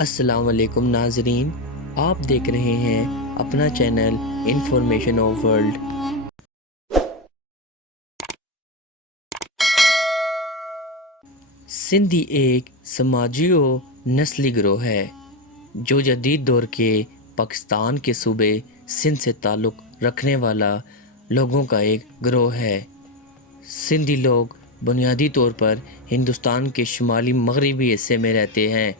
السلام علیکم ناظرین، آپ دیکھ رہے ہیں اپنا channel information of world. Sindhi ایک سماجی و نسلی گروہ ہے جو جدید دور کے پاکستان کے صوبے سندھ سے تعلق رکھنے والا لوگوں کا ایک گروہ ہے۔ سندھی لوگ بنیادی طور پر ہندوستان کے شمالی مغربی حصے میں رہتے ہیں۔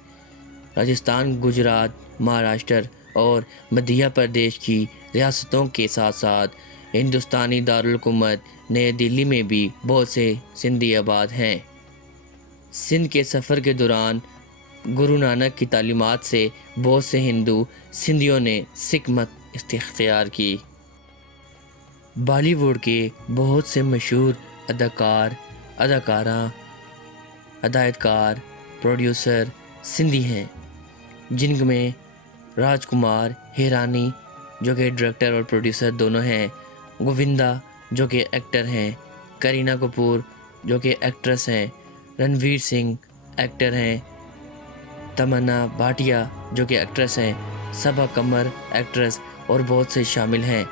راجستھان، گجرات، مہاراشٹر اور مدھیہ پردیش کی ریاستوں کے ساتھ ساتھ ہندوستانی دارالحکومت نئی دلی میں بھی بہت سے سندھی آباد ہیں۔ سندھ کے سفر کے دوران گرو نانک کی تعلیمات سے بہت سے ہندو سندھیوں نے سکھ مت اختیار کی۔ بالی ووڈ کے بہت سے مشہور اداکار، اداکارہ، ہدایتکار، پروڈیوسر سندھی ہیں، جن میں راج کمار ہیرانی جو کہ ڈائریکٹر اور پروڈیوسر دونوں ہیں، گووندا جو کہ ایکٹر ہیں، کرینہ کپور جو کہ ایکٹریس ہیں، رنویر سنگھ ایکٹر ہیں، تمنا بھاٹیا جو کہ ایکٹریس ہیں، صبا قمر ایکٹریس اور بہت سے شامل ہیں۔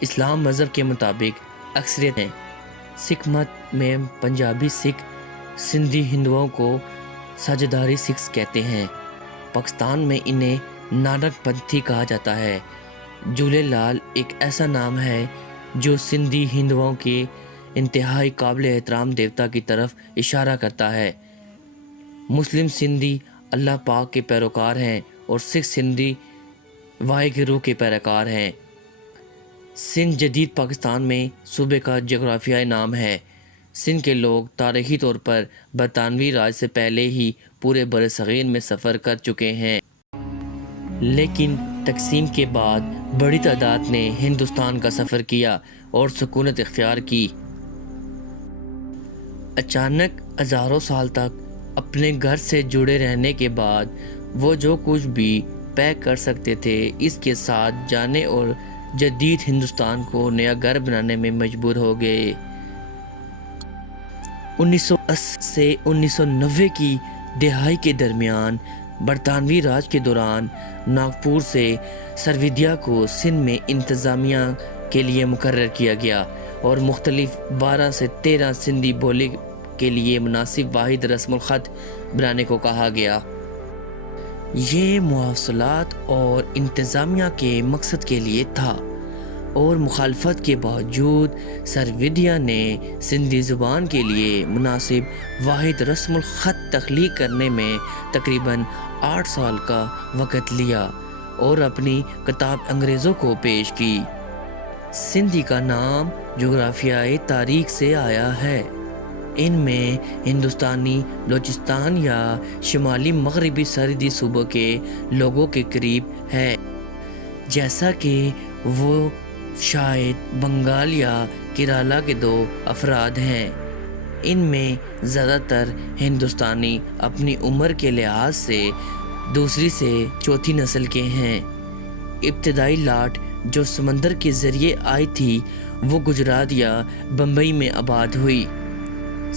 اسلام مذہب کے مطابق اکثریت ہیں۔ سکھ مت میں پنجابی سکھ سندھی ہندوؤں کو ساجداری سکھ کہتے ہیں۔ پاکستان میں انہیں نانک پنتھی کہا جاتا ہے۔ جھولے لال ایک ایسا نام ہے جو سندھی ہندوؤں کے انتہائی قابل احترام دیوتا کی طرف اشارہ کرتا ہے۔ مسلم سندھی اللہ پاک کے پیروکار ہیں اور سکھ سندھی واحد گروہ کے پیروکار ہیں۔ سندھ جدید پاکستان میں صوبے کا جغرافیائی نام ہے۔ سندھ کے لوگ تاریخی طور پر برطانوی راج سے پہلے ہی پورے برصغیر میں سفر کر چکے ہیں، لیکن تقسیم کے بعد بڑی تعداد نے ہندوستان کا سفر کیا اور سکونت اختیار کی۔ اچانک ہزاروں سال تک اپنے گھر سے جڑے رہنے کے بعد وہ جو کچھ بھی پیک کر سکتے تھے اس کے ساتھ جانے اور جدید ہندوستان کو نیا گھر بنانے میں مجبور ہو گئے۔ 1980 سے 1990 کی دہائی کے درمیان برطانوی راج کے دوران ناگپور سے سرودیا کو سندھ میں انتظامیہ کے لیے مقرر کیا گیا اور مختلف 12 سے 13 سندھی بولی کے لیے مناسب واحد رسم الخط بنانے کو کہا گیا۔ یہ مواصلات اور انتظامیہ کے مقصد کے لیے تھا اور مخالفت کے باوجود سرودیا نے سندھی زبان کے لیے مناسب واحد رسم الخط تخلیق کرنے میں تقریباً 8 سال کا وقت لیا اور اپنی کتاب انگریزوں کو پیش کی۔ سندھی کا نام جغرافیائی تاریخ سے آیا ہے۔ ان میں ہندوستانی بلوچستان یا شمالی مغربی سرحدی صوبوں کے لوگوں کے قریب ہے، جیسا کہ وہ شاید بنگال یا کیرالہ کے 2 افراد ہیں۔ ان میں زیادہ تر ہندوستانی اپنی عمر کے لحاظ سے دوسری سے چوتھی نسل کے ہیں۔ ابتدائی لاٹ جو سمندر کے ذریعے آئی تھی وہ گجرات یا بمبئی میں آباد ہوئی۔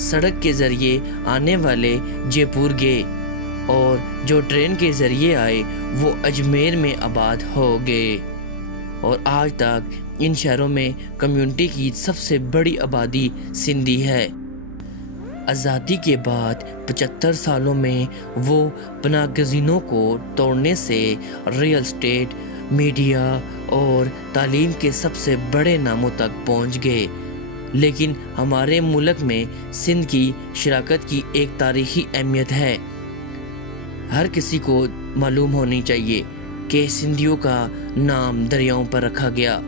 سڑک کے ذریعے آنے والے جے پور گئے اور جو ٹرین کے ذریعے آئے وہ اجمیر میں آباد ہو گئے، اور آج تک ان شہروں میں کمیونٹی کی سب سے بڑی آبادی سندھی ہے۔ آزادی کے بعد 75 سالوں میں وہ پناہ گزینوں کو توڑنے سے ریل اسٹیٹ، میڈیا اور تعلیم کے سب سے بڑے ناموں تک پہنچ گئے۔ لیکن ہمارے ملک میں سندھ کی شراکت کی ایک تاریخی اہمیت ہے۔ ہر کسی کو معلوم ہونی چاہیے کہ سندھیوں کا نام دریاؤں پر رکھا گیا۔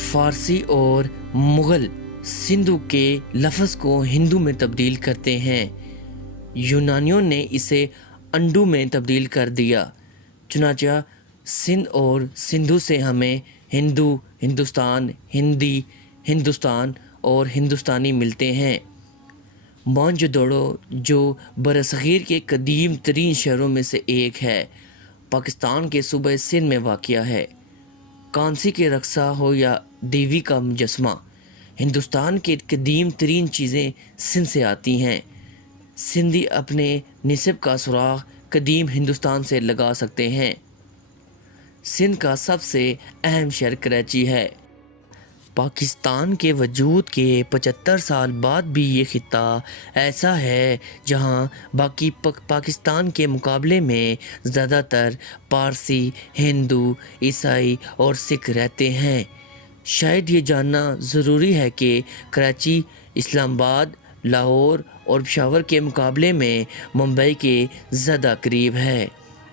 فارسی اور مغل سندھو کے لفظ کو ہندو میں تبدیل کرتے ہیں۔ یونانیوں نے اسے انڈو میں تبدیل کر دیا، چنانچہ سندھ اور سندھو سے ہمیں ہندو، ہندوستان، ہندی، ہندوستان اور ہندوستانی ملتے ہیں۔ موہنجو دڑو جو برصغیر کے قدیم ترین شہروں میں سے ایک ہے، پاکستان کے صوبہ سندھ میں واقع ہے۔ کانسی کے رقصہ ہو یا دیوی کا مجسمہ، ہندوستان کے قدیم ترین چیزیں سندھ سے آتی ہیں۔ سندھی اپنے نسب کا سراغ قدیم ہندوستان سے لگا سکتے ہیں۔ سندھ کا سب سے اہم شہر کراچی ہے۔ پاکستان کے وجود کے 75 سال بعد بھی یہ خطہ ایسا ہے جہاں باقی پاکستان کے مقابلے میں زیادہ تر پارسی، ہندو، عیسائی اور سکھ رہتے ہیں۔ شاید یہ جاننا ضروری ہے کہ کراچی اسلام آباد، لاہور اور پشاور کے مقابلے میں ممبئی کے زیادہ قریب ہے۔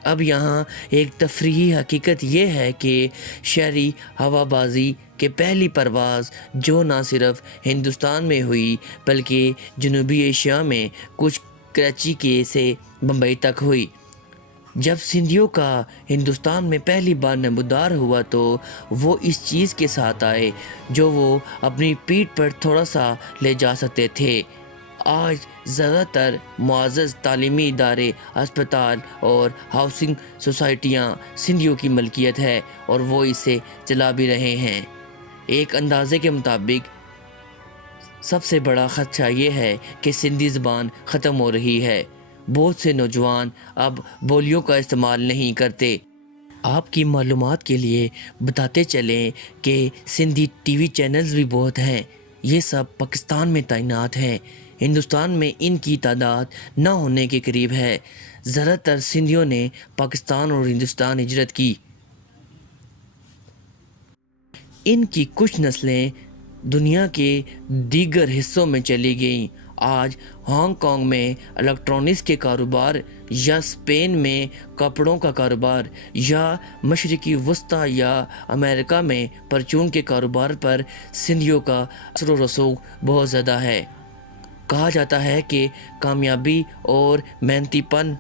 اب یہاں ایک تفریحی حقیقت یہ ہے کہ شہری ہوا بازی کی پہلی پرواز جو نہ صرف ہندوستان میں ہوئی بلکہ جنوبی ایشیا میں کچھ کراچی کے سے بمبئی تک ہوئی۔ جب سندھیوں کا ہندوستان میں پہلی بار نمودار ہوا تو وہ اس چیز کے ساتھ آئے جو وہ اپنی پیٹھ پر تھوڑا سا لے جا سکتے تھے۔ آج زیادہ تر معزز تعلیمی ادارے، اسپتال اور ہاؤسنگ سوسائٹیاں سندھیوں کی ملکیت ہے اور وہ اسے چلا بھی رہے ہیں۔ ایک اندازے کے مطابق سب سے بڑا خدشہ یہ ہے کہ سندھی زبان ختم ہو رہی ہے۔ بہت سے نوجوان اب بولیوں کا استعمال نہیں کرتے۔ آپ کی معلومات کے لیے بتاتے چلیں کہ سندھی ٹی وی چینلز بھی بہت ہیں۔ یہ سب پاکستان میں تعینات ہیں۔ ہندوستان میں ان کی تعداد نہ ہونے کے قریب ہے۔ زیادہ تر سندھیوں نے پاکستان اور ہندوستان ہجرت کی۔ ان کی کچھ نسلیں دنیا کے دیگر حصوں میں چلی گئیں۔ آج ہانگ کانگ میں الیکٹرانکس کے کاروبار، یا اسپین میں کپڑوں کا کاروبار، یا مشرقی وسطی یا امریکہ میں پرچون کے کاروبار پر سندھیوں کا اثر و رسوخ بہت زیادہ ہے۔ کہا جاتا ہے کہ کامیابی اور محنتی پن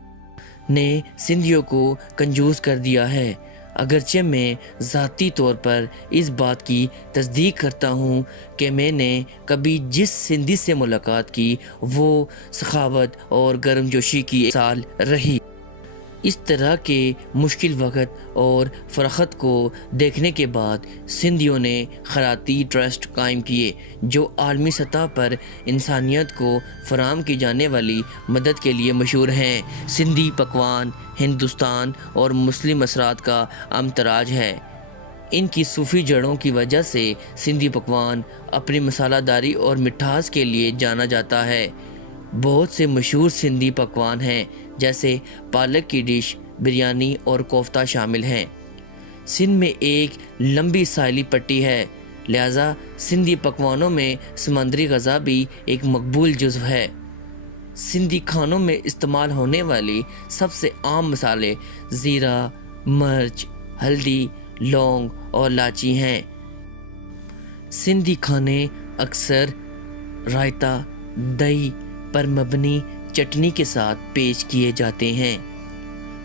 نے سندھیوں کو کنجوس کر دیا ہے۔ اگرچہ میں ذاتی طور پر اس بات کی تصدیق کرتا ہوں کہ میں نے کبھی جس سندھی سے ملاقات کی وہ سخاوت اور گرمجوشی کی مثال رہی۔ اس طرح کے مشکل وقت اور فراخت کو دیکھنے کے بعد سندھیوں نے خیراتی ٹرسٹ قائم کیے جو عالمی سطح پر انسانیت کو فراہم کی جانے والی مدد کے لیے مشہور ہیں۔ سندھی پکوان ہندوستان اور مسلم اثرات کا امتزاج ہے۔ ان کی صوفی جڑوں کی وجہ سے سندھی پکوان اپنی مسالہ داری اور مٹھاس کے لیے جانا جاتا ہے۔ بہت سے مشہور سندھی پکوان ہیں جیسے پالک کی ڈش، بریانی اور کوفتہ شامل ہیں۔ سندھ میں ایک لمبی ساحلی پٹی ہے، لہذا سندھی پکوانوں میں سمندری غذا بھی ایک مقبول جزو ہے۔ سندھی کھانوں میں استعمال ہونے والی سب سے عام مسالے زیرہ، مرچ، ہلدی، لونگ اور الائچی ہیں۔ سندھی کھانے اکثر رائتا، دہی پر مبنی چٹنی کے ساتھ پیش کیے جاتے ہیں۔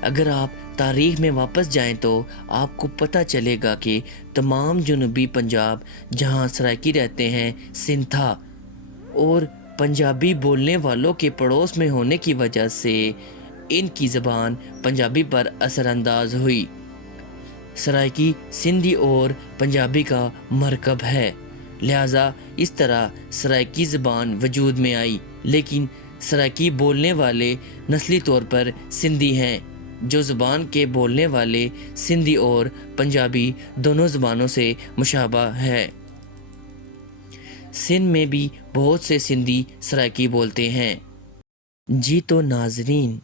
اگر آپ تاریخ میں واپس جائیں تو آپ کو پتہ چلے گا کہ تمام جنوبی پنجاب جہاں سرائکی رہتے ہیں سندھ تھا، اور پنجابی بولنے والوں کے پڑوس میں ہونے کی وجہ سے ان کی زبان پنجابی پر اثر انداز ہوئی۔ سرائکی سندھی اور پنجابی کا مرکب ہے، لہذا اس طرح سرائکی زبان وجود میں آئی، لیکن سرائکی بولنے والے نسلی طور پر سندھی ہیں۔ جو زبان کے بولنے والے سندھی اور پنجابی دونوں زبانوں سے مشابہ ہے۔ سندھ میں بھی بہت سے سندھی سرائکی بولتے ہیں۔ جی تو ناظرین،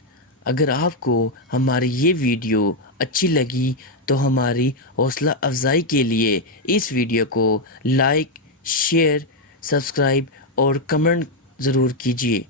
اگر آپ کو ہماری یہ ویڈیو اچھی لگی تو ہماری حوصلہ افزائی کے لیے اس ویڈیو کو لائک، شیئر، سبسکرائب اور کمنٹ ضرور کیجیے۔